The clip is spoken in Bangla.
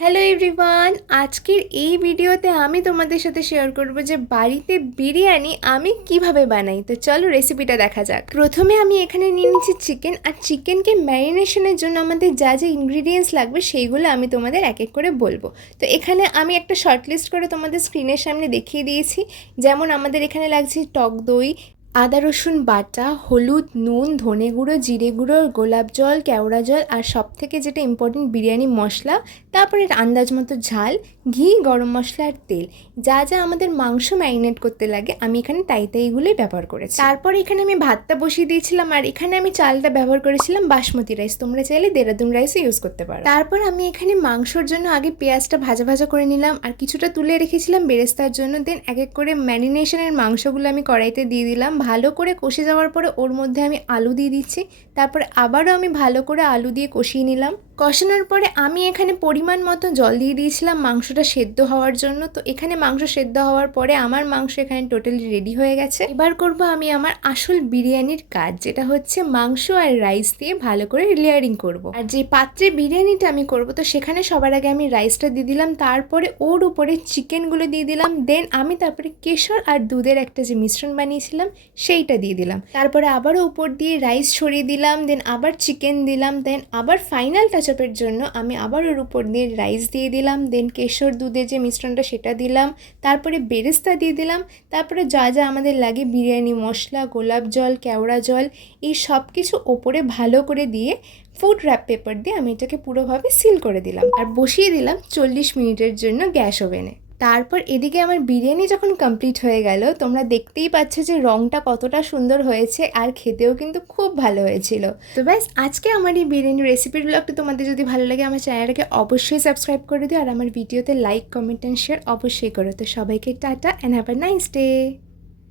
হ্যালো এভরিওয়ান, আজকের এই ভিডিওতে আমি তোমাদের সাথে শেয়ার করব যে বাড়িতে বিরিয়ানি আমি কিভাবে বানাই। তো চলো রেসিপিটা দেখা যাক। প্রথমে আমি এখানে নিয়ে নিচ্ছি চিকেন, আর চিকেনকে ম্যারিনেশনের জন্য আমাদের যা যা ইনগ্রিডিয়েন্টস লাগবে সেইগুলো আমি তোমাদের এক এক করে বলবো। তো এখানে আমি একটা শর্ট লিস্ট করে তোমাদের স্ক্রিনের সামনে দেখিয়ে দিয়েছি। যেমন আমাদের এখানে লাগছে টক দই, আদা রসুন বাটা, হলুদ, নুন, ধনে গুঁড়ো, জিরে গুঁড়ো, গোলাপ জল, কেওড়া জল, আর সব থেকে যেটা ইম্পর্টেন্ট বিরিয়ানি মশলা, তারপরে আন্দাজ মতো ঝাল, ঘি, গরম মশলা আর তেল। যা যা আমাদের মাংস ম্যারিনেট করতে লাগে আমি এখানে তাইগুলোই ব্যবহার করেছি। তারপর এখানে আমি ভাতটা বসিয়ে দিয়েছিলাম, আর এখানে আমি চালটা ব্যবহার করেছিলাম বাসমতি রাইস, তোমরা চাইলে দেরাদুন রাইসও ইউজ করতে পারো। তারপর আমি এখানে মাংসর জন্য আগে পেঁয়াজটা ভাজা ভাজা করে নিলাম, আর কিছুটা তুলে রেখেছিলাম বেরেস্তার জন্য। দেন এক এক করে ম্যারিনেশনের মাংসগুলো আমি কড়াইতে দিয়ে দিলাম। ভালো করে কষে যাওয়ার পরে ওর মধ্যে আমি আলু দিয়ে দিচ্ছি। তারপরে আবারও আমি ভালো করে আলু দিয়ে কষিয়ে নিলাম। কষানোর পরে আমি এখানে পরিমাণ মতো জল দিয়ে দিয়েছিলাম মাংসটা সেদ্ধ হওয়ার জন্য। তো এখানে মাংস সেদ্ধ হওয়ার পরে আমার মাংস এখানে টোটালি রেডি হয়ে গেছে। এবার করব আমি আমার আসল বিরিয়ানির কাজ, যেটা হচ্ছে মাংস আর রাইস দিয়ে ভালো করে লেয়ারিং করব। আর যে পাত্রে বিরিয়ানিটা আমি করব, তো সেখানে সবার আগে আমি রাইসটা দিয়ে দিলাম, তারপরে ওর উপরে চিকেনগুলো দিয়ে দিলাম। দেন আমি তারপরে কেশর আর দুধের একটা যে মিশ্রণ বানিয়েছিলাম সেইটা দিয়ে দিলাম। তারপরে আবারও উপর দিয়ে রাইস ছড়িয়ে দিলাম, দেন আবার চিকেন দিলাম, দেন আবার ফাইনাল টাচআপের জন্য আমি আবার ওর উপর দিয়ে রাইস দিয়ে দিলাম, দেন কেশর দুধের যে মিশ্রণটা সেটা দিলাম, তারপরে বেরেস্তা দিয়ে দিলাম, তারপরে যা যা আমাদের লাগে বিরিয়ানি মশলা, গোলাপ জল, কেওড়া জল, এই সব কিছু ওপরে ভালো করে দিয়ে ফুড র্যাপ পেপার দিয়ে আমি এটাকে পুরোভাবে সিল করে দিলাম, আর বসিয়ে দিলাম 40 মিনিটের জন্য গ্যাস ওভেনে। তারপর এদিকে আমার বিরিয়ানি যখন কমপ্লিট হয়ে গেল, তোমরা দেখতেই পাচ্ছ যে রঙটা কতটা সুন্দর হয়েছে, আর খেতেও কিন্তু খুব ভালো হয়েছিল। তো ব্যাস, আজকে আমার এই বিরিয়ানি রেসিপির ব্লগটা তোমাদের যদি ভালো লাগে আমার চ্যানেলটাকে অবশ্যই সাবস্ক্রাইব করে দিও, আর আমার ভিডিওতে লাইক, কমেন্ট অ্যান্ড শেয়ার অবশ্যই করো। তো সবাইকে tata and have a nice day.